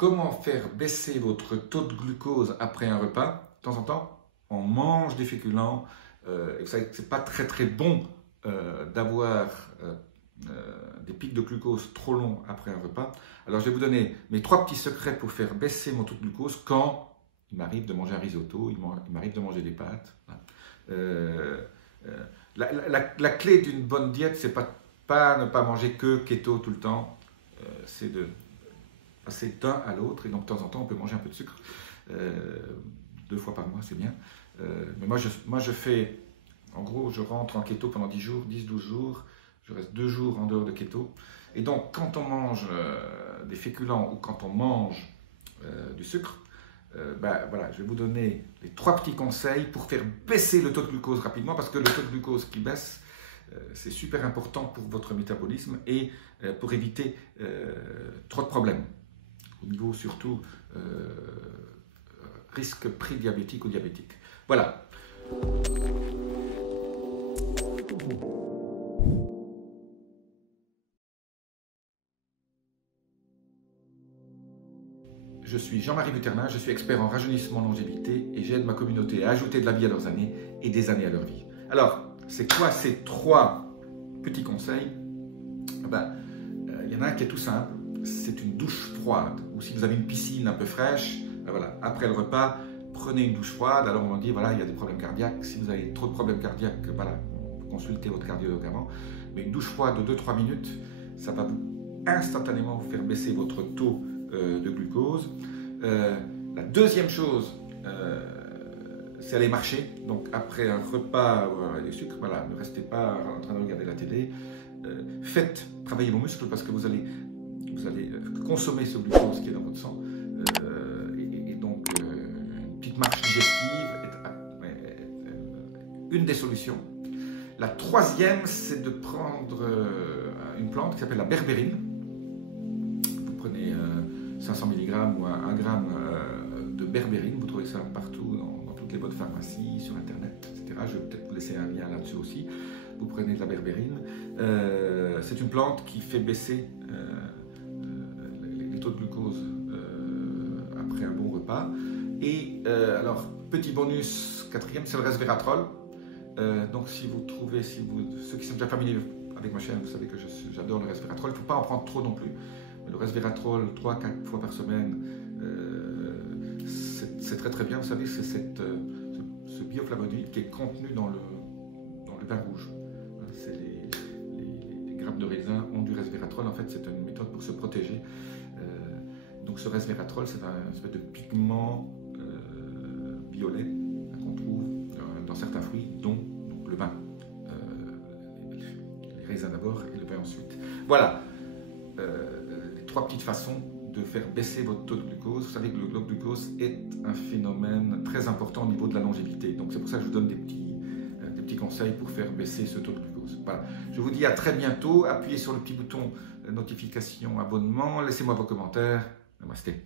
Comment faire baisser votre taux de glucose après un repas? De temps en temps, on mange des féculents. Et vous savez que ce n'est pas très bon d'avoir des pics de glucose trop longs après un repas. Alors je vais vous donner mes 3 petits secrets pour faire baisser mon taux de glucose quand il m'arrive de manger un risotto, il m'arrive de manger des pâtes. La clé d'une bonne diète, c'est pas ne pas manger que keto tout le temps, c'est de passer d'un à l'autre, et donc de temps en temps on peut manger un peu de sucre, 2 fois par mois c'est bien, mais moi je fais, en gros je rentre en keto pendant 10 jours, 10-12 jours, je reste 2 jours en dehors de keto, et donc quand on mange des féculents ou quand on mange du sucre, voilà, je vais vous donner les 3 petits conseils pour faire baisser le taux de glucose rapidement, parce que le taux de glucose qui baisse, c'est super important pour votre métabolisme et pour éviter trop de problèmes, au niveau surtout risque prédiabétique ou diabétique. Voilà. Je suis Jean-Marie Butermin, je suis expert en rajeunissement longévité et j'aide ma communauté à ajouter de la vie à leurs années et des années à leur vie. Alors, c'est quoi ces 3 petits conseils? Il y en a un qui est tout simple, c'est une douche froide. Ou si vous avez une piscine un peu fraîche, voilà, après le repas, prenez une douche froide. Alors on dit, voilà, il y a des problèmes cardiaques. Si vous avez trop de problèmes cardiaques, voilà, consultez votre cardiologue avant. Mais une douche froide de 2-3 minutes, ça va instantanément vous faire baisser votre taux de glucose. La deuxième chose, c'est aller marcher. Donc après un repas avec du sucre, voilà, ne restez pas en train de regarder la télé. Faites travailler vos muscles parce que vous allez consommer ce glucose qui est dans votre sang. Et donc une petite marche digestive est une des solutions. La 3e, c'est de prendre une plante qui s'appelle la berbérine. Vous prenez 500 mg ou 1 g de berbérine, vous trouvez ça partout dans toutes les bonnes pharmacies, sur internet, etc. Je vais peut-être vous laisser un lien là-dessus aussi. Vous prenez de la berbérine. C'est une plante qui fait baisser les taux de glucose après un bon repas. Et alors, petit bonus, 4e, c'est le resveratrol. Donc si vous trouvez, ceux qui sont déjà familiers avec ma chaîne, vous savez que j'adore le resveratrol. Il ne faut pas en prendre trop non plus. Mais le resveratrol, 3-4 fois par semaine, c'est très bien. Vous savez, c'est ce bioflavonoïde qui est contenu dans le vin rouge. C'est les grappes de raisin ont du resveratrol. En fait, c'est une méthode pour se protéger. Donc ce resveratrol, c'est un espèce de pigment violet qu'on trouve dans certains fruits, dont le vin. Les raisins d'abord et le vin ensuite. Voilà, les 3 petites façons de faire baisser votre taux de glucose. Vous savez que le glucose est un phénomène très important au niveau de la longévité. Donc c'est pour ça que je vous donne des petits conseils pour faire baisser ce taux de glucose. Voilà. Je vous dis à très bientôt. Appuyez sur le petit bouton notification, abonnement. Laissez-moi vos commentaires. Namasté.